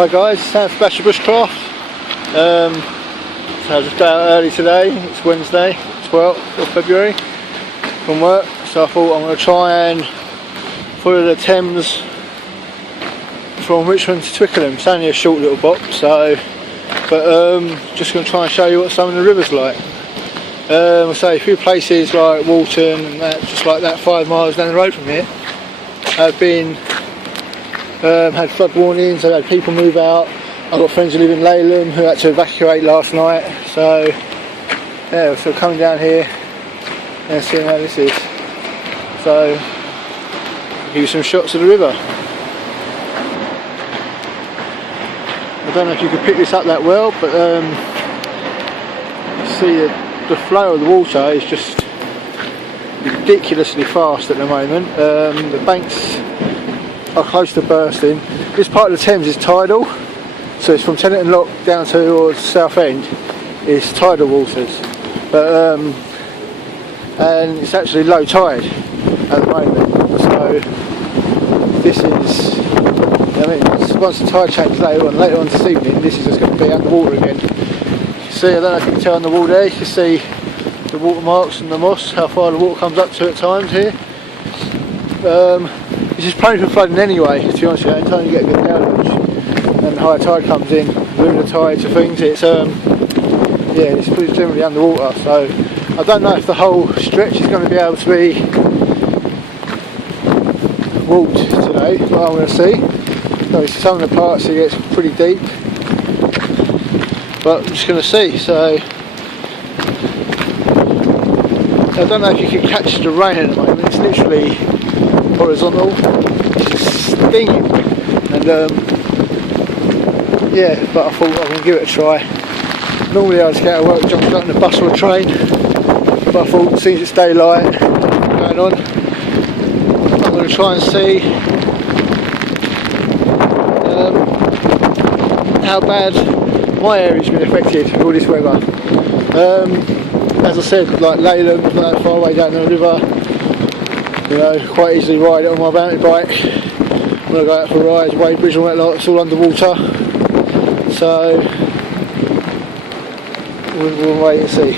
Hi guys, Sam from Bushcraft. So I just got out early today. It's Wednesday, 12th of February from work. So I thought I'm going to try and follow the Thames from Richmond to Twickenham. It's only a short little bop, so just going to try and show you what some of the river's like. I'll say a few places like Walton and that, just like that 5 miles down the road from here, have been had flood warnings. I've had people move out. I've got friends who live in Leyland who had to evacuate last night. So yeah, so coming down here and seeing how this is. So I'll give you some shots of the river. I don't know if you can pick this up that well, but you see the flow of the water is just ridiculously fast at the moment. The banks are close to bursting. This part of the Thames is tidal, so it's from Tennant Lock down towards South End. It's tidal waters, but and it's actually low tide at the moment. So this is, I mean, once the tide changes later on this evening, this is just going to be underwater again. You can see, I don't know if you can tell on the wall there, you can see the watermarks and the moss, how far the water comes up to at times here. This is prone for flooding anyway, to be honest with you. Anytime you get a good deluge and the high tide comes in, lunar tides and things, it's yeah, it's pretty generally underwater. So I don't know if the whole stretch is going to be able to be walked today, but I'm going to see. So some of the parts it gets pretty deep, but I'm just going to see. So I don't know if you can catch the rain at the moment. It's literally horizontal, it's just stinging, and yeah, but I thought I'm going to give it a try. Normally I just get out of work, jump out on a bus or a train, but I thought since it's daylight going on, I'm going to try and see how bad my area's been affected with all this weather. As I said, like Leyland, not that far away down the river. You know, quite easily ride it on my mountain bike when I go out for rides. Wade Bridge and all that lot, it's all underwater. So we'll wait and see.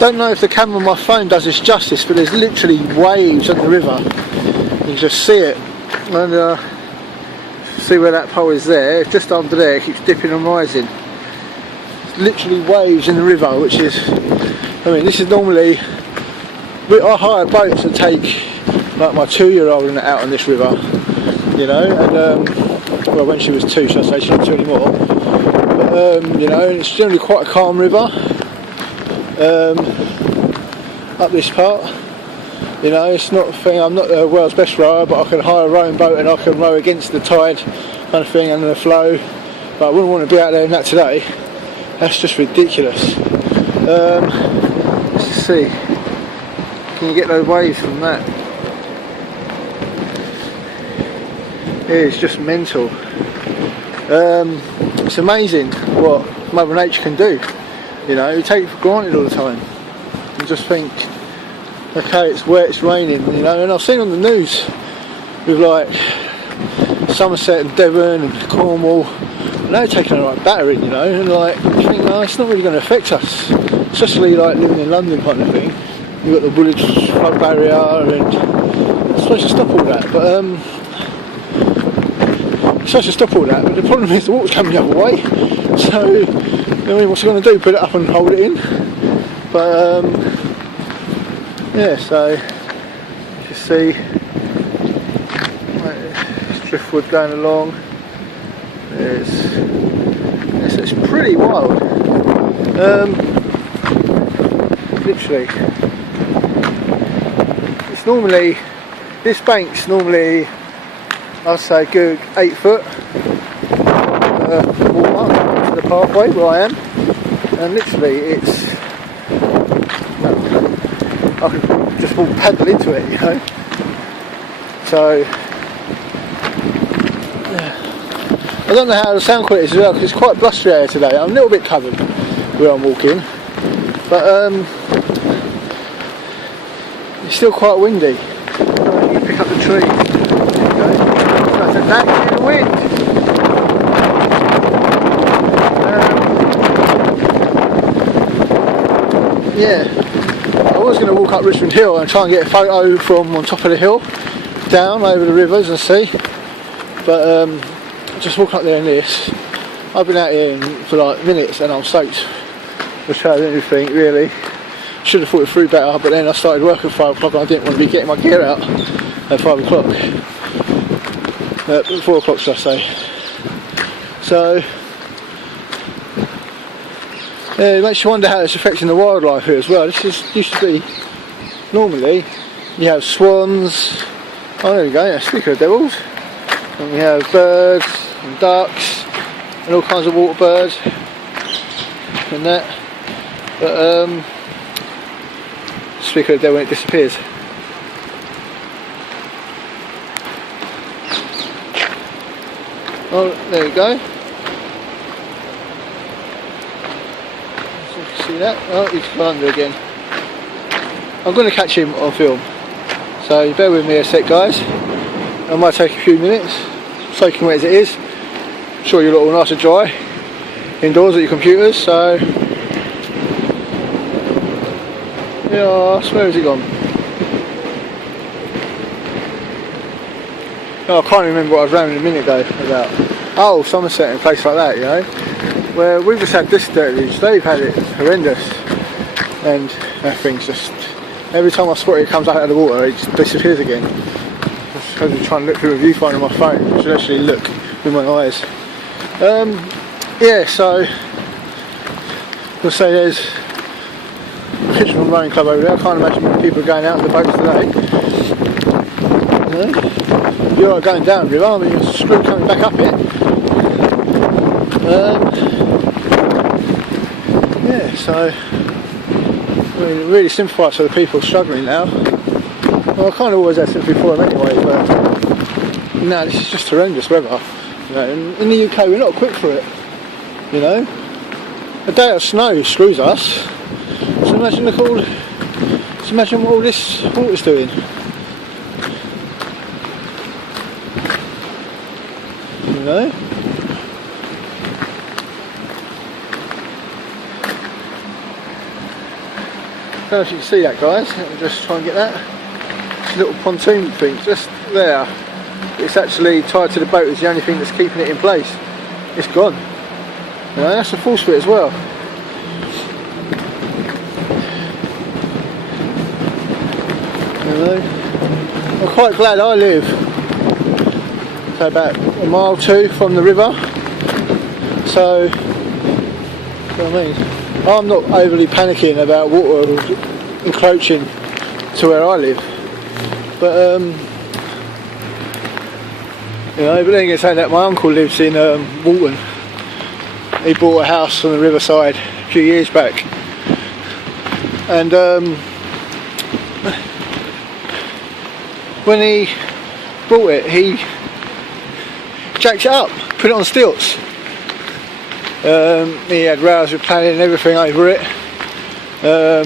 Don't know if the camera on my phone does this justice, but there's literally waves on the river. You can just see it. And see where that pole is there, it's just under there, it keeps dipping and rising. It's literally waves in the river, which is, I mean, this is normally, I hire boats and take like my 2-year-old and out on this river, you know, and well, when she was 2, should I say, she's not 2 anymore, but you know, it's generally quite a calm river up this part. You know, it's not a thing, I'm not the world's best rower, but I can hire a rowing boat and I can row against the tide kind of thing and the flow, but I wouldn't want to be out there in that today. That's just ridiculous. Let's see, can you get those waves from that? It's just mental. It's amazing what Mother Nature can do. You know, you take it for granted all the time. You just think, okay, it's wet, it's raining, you know, and I've seen on the news with like Somerset and Devon and Cornwall, and they're taking a like battering, you know, and like you think, no, it's not really going to affect us, especially like living in London kind of thing. You've got the Woolwich flood barrier and it's supposed to stop all that, but it's supposed to stop all that, but the problem is the water's coming the other way, so I mean, what's it going to do, put it up and hold it in? But yeah, so you can see it's driftwood going along. It's pretty wild. Literally, it's normally, this bank's normally, I'd say, a good 8 foot water to the pathway where I am, and literally it's, I could just walk paddle into it, you know. So yeah. I don't know how the sound quality is as well, because it's quite blustery area today. I'm a little bit covered where I'm walking, but it's still quite windy. You pick up the trees, there you go. That's in the wind. yeah, I was going to walk up Richmond Hill and try and get a photo from on top of the hill, down over the rivers and sea, but just walk up there in this. I've been out here for like minutes and I'm soaked, which I didn't think really. Should have thought it through better, but then I started work at 5 o'clock and I didn't want to be getting my gear out at 5 o'clock. 4 o'clock should I say. So, yeah, it makes you wonder how it's affecting the wildlife here as well. This used to be, normally, you have swans, oh there we go, yeah, speaking of devils, and we have birds and ducks and all kinds of water birds and that, but speaking of devil when it disappears. Oh, there we go. See that? Oh, he's gone under again. I'm going to catch him on film, so bear with me a sec guys. I might take a few minutes, soaking wet as it is. I'm sure you're all nice and dry indoors at your computers, so yeah, where has he gone? Oh, I can't remember what I was rambling a minute ago about. Oh, Somerset and a place like that, you know. Where we've just had this deluge, they've had it horrendous. And that thing's just, every time I spot it, it comes out of the water, it just disappears again. Because I'm trying to look through a viewfinder on my phone, I should actually look with my eyes. Yeah, so, we'll say there's a Richmond Rowing Club over there. I can't imagine many people are going out on the boats today. You know? You're not going down river, I mean you're screwed coming back up it. Yeah, so really sympathise with the people struggling now. Well, I kind of always had sympathy for them anyway, but no, this is just horrendous weather. You know, in the UK we're not equipped for it. You know, a day of snow screws us. So imagine what all this water's doing. You know? I don't know if you can see that guys, let me just try and get that. This little pontoon thing, just there. It's actually tied to the boat, it's the only thing that's keeping it in place. It's gone. You know, that's a full split as well. You know? I'm quite glad I live about a mile or two from the river, so you know what I mean, I'm not overly panicking about water encroaching to where I live, but you know, but then you can say that my uncle lives in Walton. He bought a house on the riverside a few years back, and when he bought it, he jacked it up, put it on stilts. He had rows with planning and everything over it.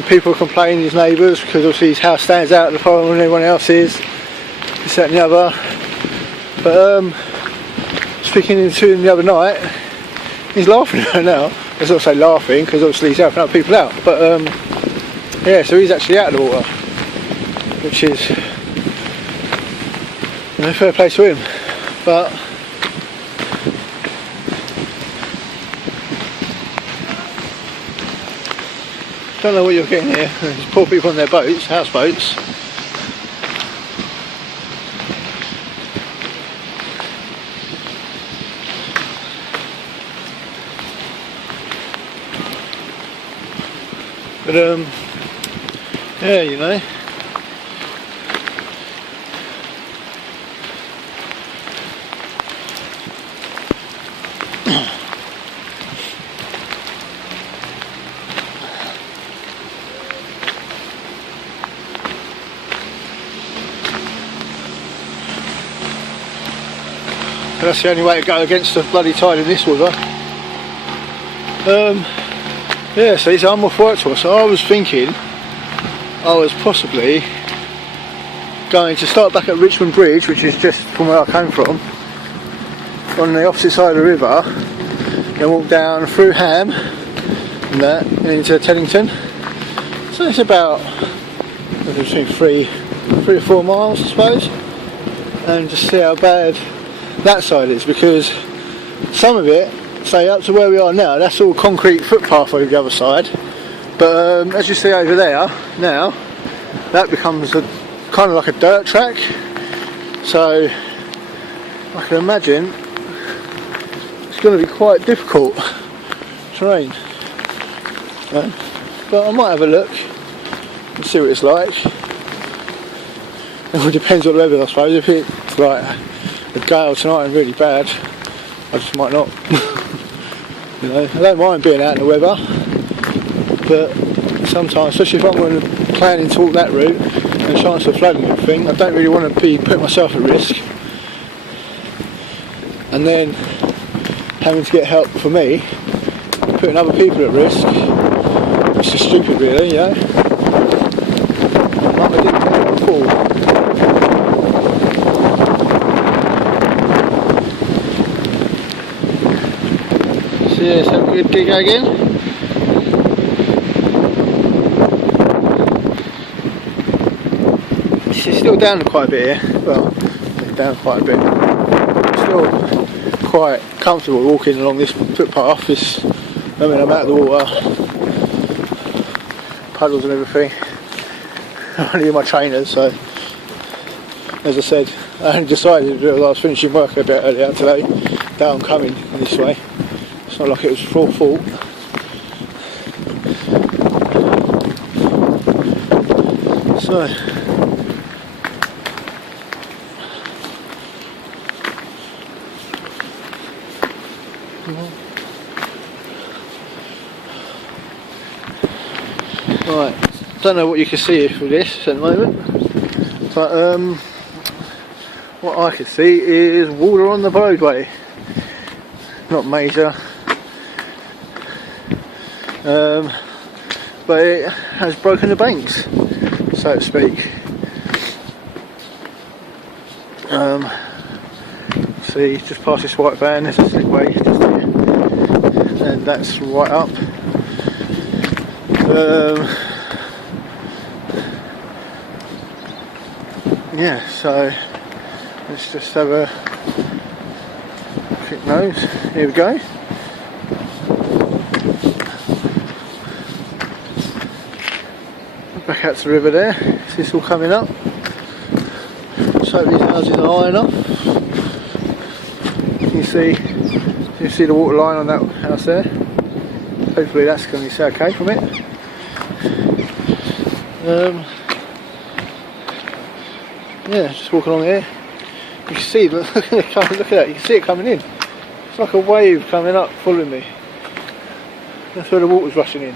People complaining, his neighbours, because obviously his house stands out at the front when everyone else is. This, that and the other. But speaking to him the other night, he's laughing at her now. I was also laughing because obviously he's helping other people out. But yeah, so he's actually out of the water, which is, you know, fair play to him. But don't know what you're getting here. There's poor people on their boats, houseboats. But yeah, you know. That's the only way to go against the bloody tide in this water. Yeah, so these are off work tour. So I was thinking I was possibly going to start back at Richmond Bridge, which is just from where I came from, on the opposite side of the river, and walk down through Ham and that and into Teddington, So it's about between 3 or 4 miles, I suppose, and just see how bad that side is, because some of it, say up to where we are now, that's all concrete footpath over the other side, but as you see over there now, that becomes a kind of like a dirt track, so I can imagine it's going to be quite difficult terrain. But I might have a look and see what it's like. It all depends on the weather, I suppose. If it's like a gale tonight and really bad, I just might not. You know, I don't mind being out in the weather, but sometimes, especially if I'm planning to walk that route and the chance of flooding and everything, I don't really want to be putting myself at risk and then having to get help for me, putting other people at risk. It's just stupid, really, you know. Like I didn't know before. So yeah, let's have a good dig again. It's still down quite a bit here. Well, down quite a bit. Still quite comfortable walking along this footpath. I mean, I'm out of the water, puddles and everything. I'm only in my trainers, so as I said, I only decided to do it while I was finishing work a bit earlier today that I'm coming this way. It's not like it was full fault. So right, don't know what you can see for this at the moment, but what I can see is water on the roadway. Not major, but it has broken the banks, so to speak. See, just past this white van, there's a slipway just here, and that's right up. Yeah, so let's just have a quick nose. Here we go. Back out to the river there. Is this all coming up? So these houses are high enough. You see the water line on that house there. Hopefully that's going to be okay from it. Yeah, just walking along here. You can see, look at that, you can see it coming in. It's like a wave coming up, following me. That's where the water's rushing in,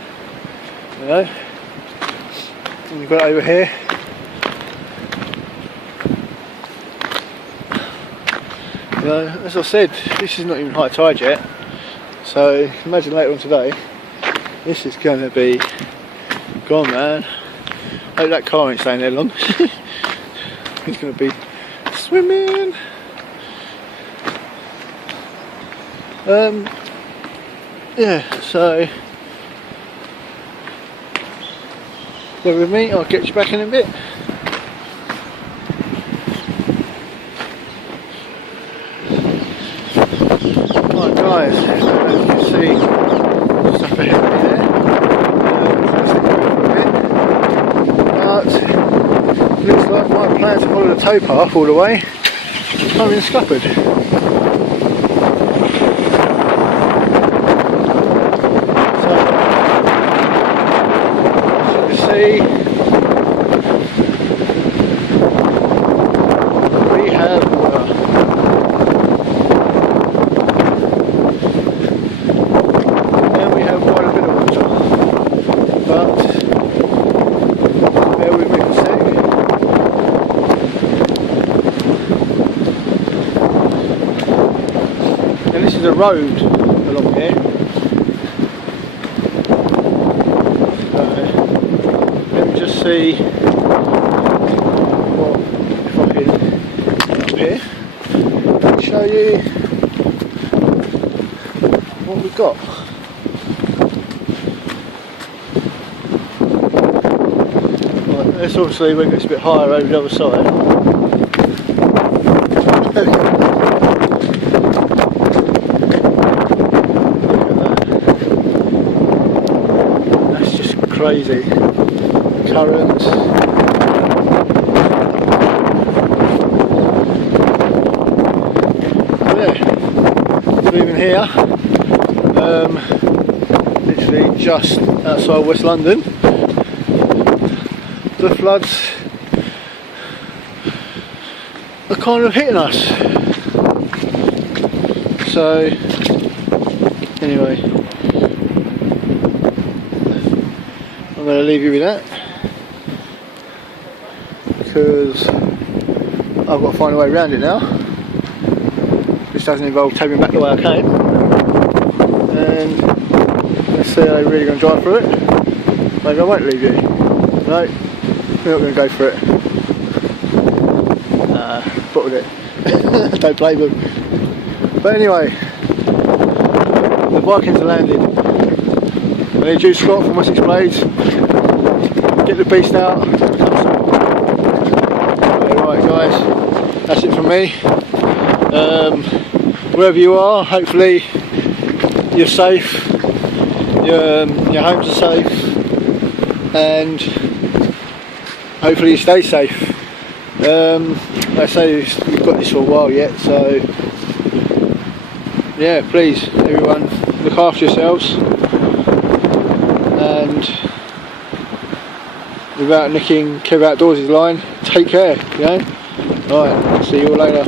you know. And you've got it over here. You know, as I said, this is not even high tide yet. So imagine later on today, this is going to be gone, man. I hope that car ain't staying there long. It's going to be swimming. Yeah, so bear with me, I'll get you back in a bit. Right guys, as you can see, just up ahead of me there. But looks like my plan to follow the towpath all the way I'm in scuppered. See, we have water. And we have quite a bit of water, but bear with me for a sec. And this is a road along here. See what if I can up here and show you what we've got. That's obviously when it gets a bit higher over the other side. That's just crazy. Currents. Even here, literally just outside West London, the floods are kind of hitting us. So anyway, I'm going to leave you with that because I've got to find a way around it now. This doesn't involve taking back the way I came, and let's see how they're really going to drive through it. Maybe I won't leave you. No, we're not going to go for it. Bottled it. Don't blame them. But anyway, the Vikings are landing. I need you, Scott, from Wessex Blades. Get the beast out. Right guys, that's it from me. Wherever you are, hopefully you're safe, your homes are safe, and hopefully you stay safe. Like I say, we've got this for a while yet, so yeah, please everyone look after yourselves, and without nicking Kev Outdoors' line, take care, you know. Right, see you all later.